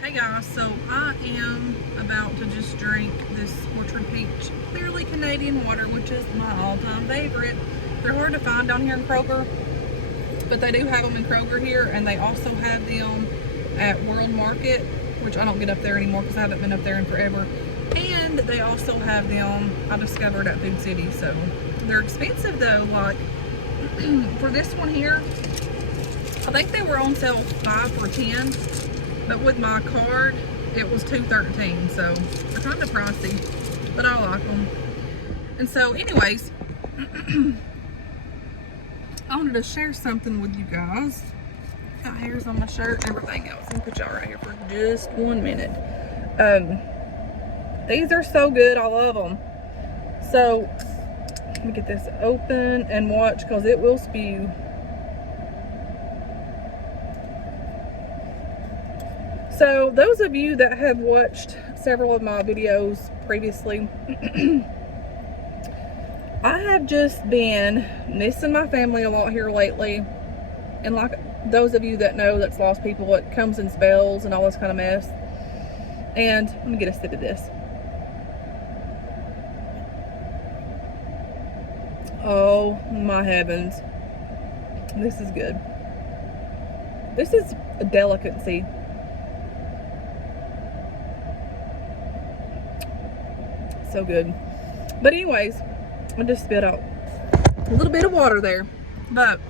Hey guys, so I am about to just drink this Orchard Peach Clearly Canadian water, which is my all-time favorite. They're hard to find down here in Kroger, but they do have them in Kroger here, and they also have them at World Market, which I don't get up there anymore because I haven't been up there in forever. And they also have them, I discovered, at Food City. So they're expensive though. Like for this one here, I think they were on sale 5 for 10, but with my card it was $2.13, so they're kind of pricey, but I like them. And so anyways, I wanted to share something with you guys. Got hairs on my shirt and everything else. Let me put y'all right here for just 1 minute. These are so good, I love them. So let me get this open and watch, because it will spew. So those of you that have watched several of my videos previously, I have just been missing my family a lot here lately. And like those of you that know that's lost people, it comes in spells and all this kind of mess. And let me get a sip of this. Oh my heavens. This is good. This is a delicacy. So good. But anyways, I just spit out a little bit of water there. But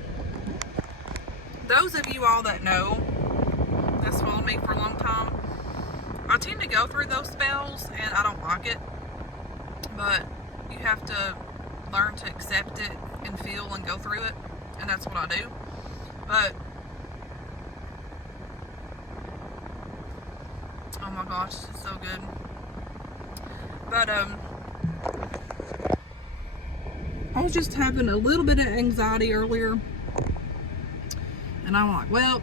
those of you all that know, that's followed me for a long time, I tend to go through those spells and I don't like it. But you have to learn to accept it and feel and go through it, and that's what I do. But oh my gosh, this is so good. But I was just having a little bit of anxiety earlier, and I'm like, well,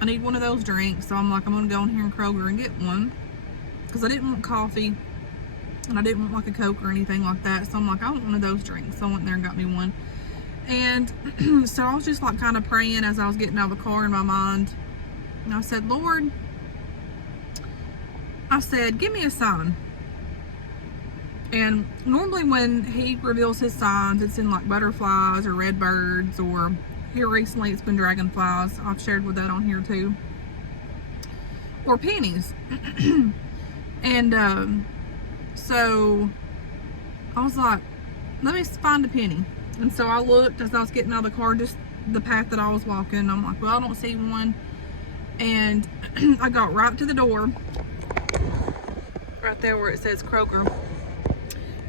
I need one of those drinks. So I'm like, I'm gonna go in here in Kroger and get one, because I didn't want coffee and I didn't want like a Coke or anything like that. So I'm like, I want one of those drinks. So I went in there and got me one. And so I was just like kind of praying as I was getting out of the car in my mind, and I said, Lord, I said, give me a sign. And normally when he reveals his signs, it's in like butterflies or red birds, or here recently it's been dragonflies. I've shared with that on here too. Or pennies. And so I was like, let me find a penny. And so I looked as I was getting out of the car, just the path that I was walking. I'm like, well, I don't see one. And I got right to the door, right there where it says Kroger.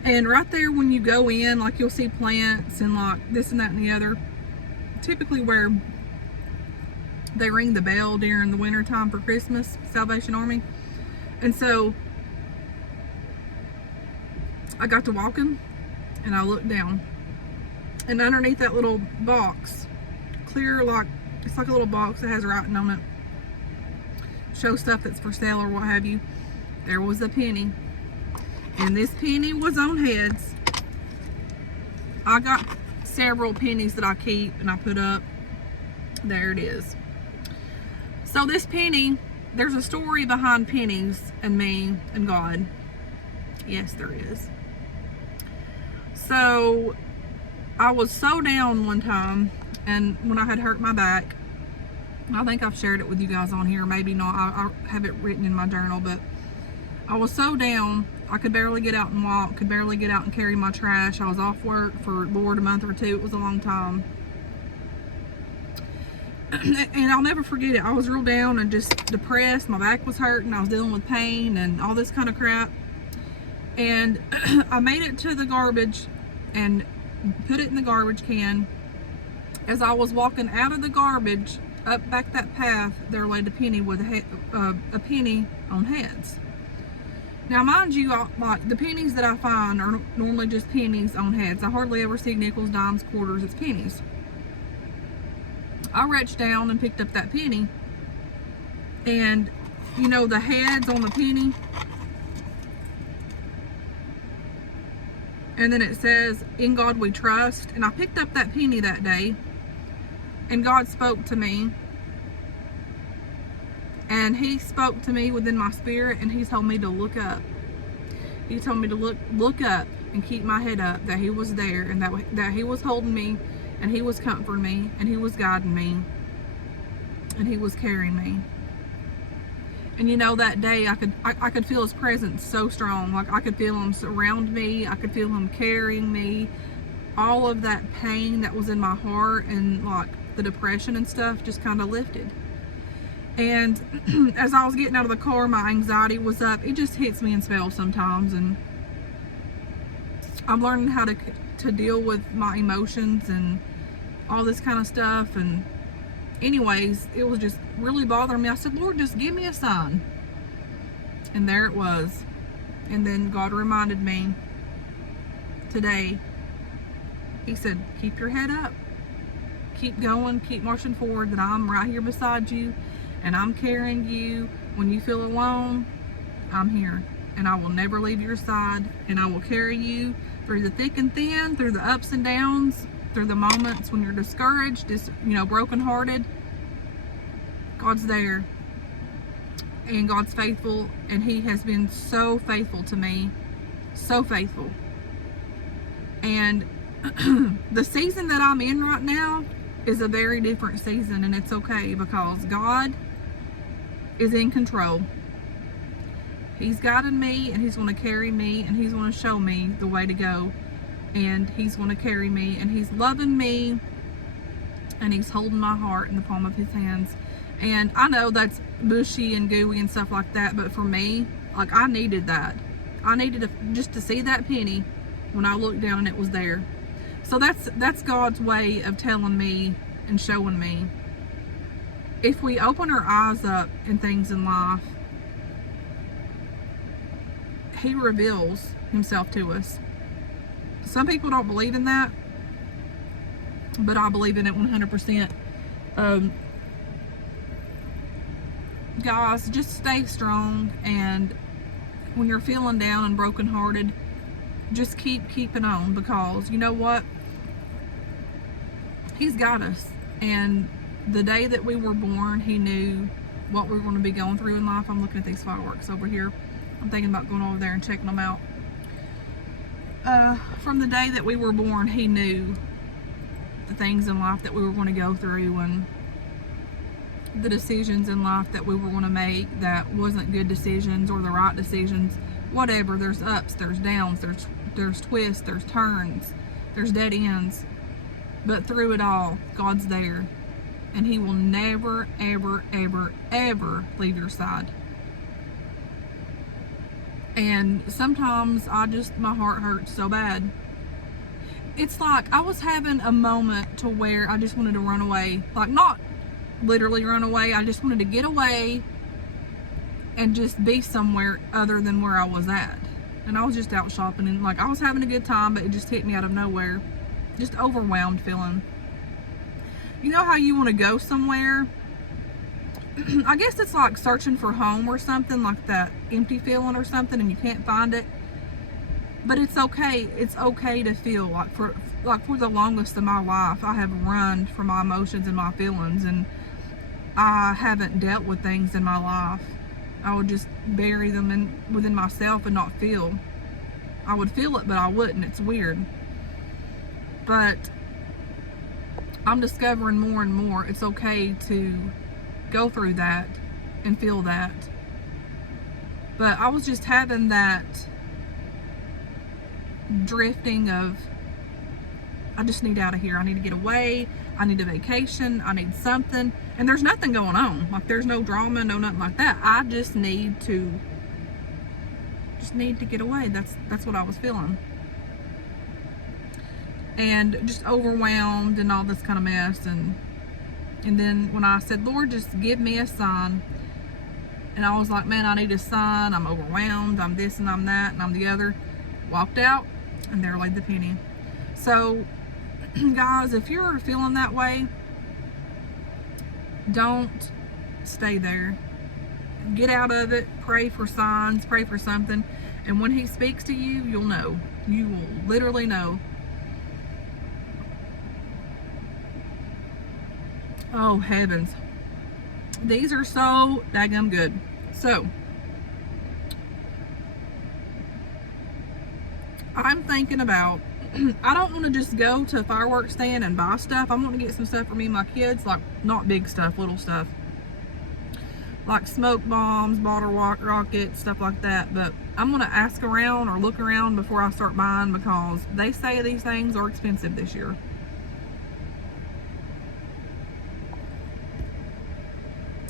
And right there when you go in, like you'll see plants and like this and that and the other. Typically where they ring the bell during the winter time for Christmas, Salvation Army. And so I got to walking and I looked down. And underneath that little box, clear, like it's like a little box that has writing on it, show stuff that's for sale or what have you, there was a penny. And this penny was on heads. I got several pennies that I keep and I put up. There it is. So this penny, there's a story behind pennies and me and God. Yes, there is. So I was so down one time, and when I had hurt my back, I think I've shared it with you guys on here, maybe not. I have it written in my journal, but I was so down, I could barely get out and walk, could barely get out and carry my trash. I was off work for, Lord, a month or two. It was a long time. And I'll never forget it. I was real down and just depressed. My back was hurting. I was dealing with pain and all this kind of crap. And I made it to the garbage and put it in the garbage can. As I was walking out of the garbage, up back that path, there laid a penny with a penny on heads. Now, mind you, like the pennies that I find are normally just pennies on heads. I hardly ever see nickels, dimes, quarters. It's pennies. I reached down and picked up that penny, and you know the heads on the penny, and then it says, "In God we trust." And I picked up that penny that day, and God spoke to me And he spoke to me within my spirit, and he told me to look up. He told me to look up and keep my head up, that he was there, and that he was holding me, and he was comforting me, and he was guiding me, and he was carrying me. And you know, that day I could feel his presence so strong. Like, I could feel him surround me, I could feel him carrying me. All of that pain that was in my heart and like the depression and stuff just kind of lifted. And as I was getting out of the car, my anxiety was up. It just hits me in spells sometimes, and I'm learning how to deal with my emotions and all this kind of stuff. And anyways, it was just really bothering me. I said, Lord, just give me a sign. And there it was. And then God reminded me today. He said, keep your head up, keep going, keep marching forward, that I'm right here beside you, and I'm carrying you. When you feel alone, I'm here, and I will never leave your side, and I will carry you through the thick and thin, through the ups and downs, through the moments when you're discouraged, brokenhearted. God's there, and God's faithful, and he has been so faithful to me, so faithful. And the season that I'm in right now is a very different season, and it's okay, because God is in control. He's guiding me, and he's going to carry me, and he's going to show me the way to go, and he's going to carry me, and he's loving me, and he's holding my heart in the palm of his hands. And I know that's bushy and gooey and stuff like that, but for me, like, I needed that. I needed just to see that penny when I looked down and it was there. So that's God's way of telling me and showing me. If we open our eyes up in things in life, he reveals himself to us. Some people don't believe in that, but I believe in it 100%. Guys, just stay strong, and when you're feeling down and brokenhearted, just keep keeping on, because you know what? He's got us. And the day that we were born, he knew what we were going to be going through in life. I'm looking at these fireworks over here. I'm thinking about going over there and checking them out. From the day that we were born, he knew the things in life that we were going to go through, and the decisions in life that we were going to make that wasn't good decisions or the right decisions. Whatever, there's ups, there's downs, there's twists, there's turns, there's dead ends. But through it all, God's there, and he will never, ever, ever, ever leave your side. And sometimes my heart hurts so bad. It's like I was having a moment to where I just wanted to run away. Like, not literally run away, I just wanted to get away and just be somewhere other than where I was at. And I was just out shopping, and like, I was having a good time, but it just hit me out of nowhere. Just overwhelmed feeling. You know how you want to go somewhere? I guess it's like searching for home or something, like that empty feeling or something, and you can't find it. But it's okay. It's okay to feel like for the longest of my life, I have run from my emotions and my feelings, and I haven't dealt with things in my life. I would just bury them within myself and not feel. I would feel it, but I wouldn't. It's weird. But I'm discovering more and more it's okay to go through that and feel that. But I was just having that drifting of, I just need out of here. I need to get away. I need a vacation. I need something. And there's nothing going on. Like, there's no drama, no nothing like that. I just need to get away. That's what I was feeling. And just overwhelmed and all this kind of mess. And then when I said, Lord, just give me a sign. And I was like, man, I need a sign. I'm overwhelmed. I'm this and I'm that and I'm the other. Walked out, and there laid the penny. So, guys, if you're feeling that way, don't stay there. Get out of it. Pray for signs. Pray for something. And when he speaks to you, you'll know. You will literally know. Oh, heavens. These are so daggum good. So I'm thinking about, I don't want to just go to a fireworks stand and buy stuff. I want to get some stuff for me and my kids, like not big stuff, little stuff. Like smoke bombs, bottle rockets, stuff like that. But I'm going to ask around or look around before I start buying, because they say these things are expensive this year.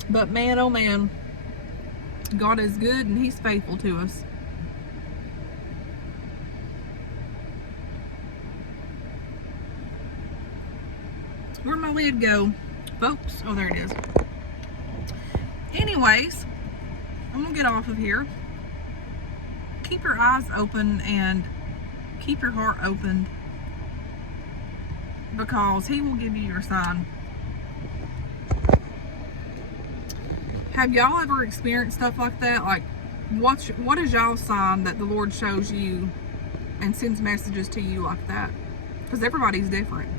But man, oh man, God is good and He's faithful to us. Where'd my lid go, folks? Oh, there it is. Anyways, I'm gonna get off of here. Keep your eyes open and keep your heart open, because He will give you your sign. Have y'all ever experienced stuff like that? Like, what is y'all's sign that the Lord shows you and sends messages to you like that? Because everybody's different.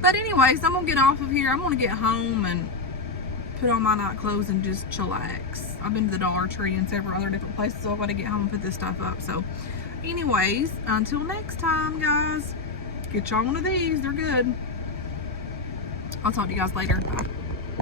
But anyways, I'm gonna get off of here. I'm gonna get home and put on my night clothes and just chillax. I've been to the Dollar Tree and several other different places, so I've got to get home and put this stuff up. So anyways, until next time, guys, get y'all one of these. They're good. I'll talk to you guys later. Bye.